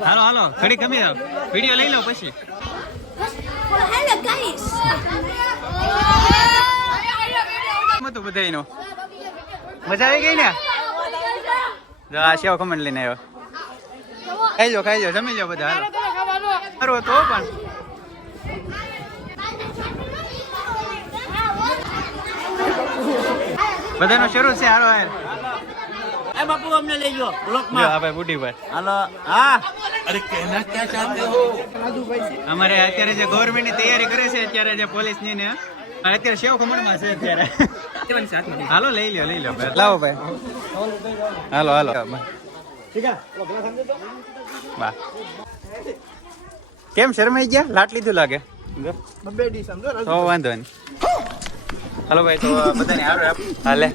હાલો હાલો ઘડી ગમી જાવ વિડીયો લઈ લો પછી બધા એનો મજા આવી ગઈ ને આ સેવ કમેન્ટ લઈને આવ્યો ખાઈ લો જમી લો બધા હાલો સારું તો પણ બધાનો શરૂ છે હારો યાર એ બાપુ અમને લઈ ગયો બ્લોકમાં હા ભાઈ બુટીભાઈ હાલો હા અરે કેના ક્યાં ચાહતે હો અમારે અત્યારે જે ગવર્મેન્ટ ની તૈયારી કરે છે અત્યારે જે પોલીસ ની ને અત્યારે સેવ ખમણમાં છે અત્યારે હાલો લઈ લ્યો લાવો ભાઈ હાલો વાહ કેમ શરમાઈ ગયા લાટ લીધું લાગે વાંધો નહીં હાલો ભાઈ તો બધાને હાલે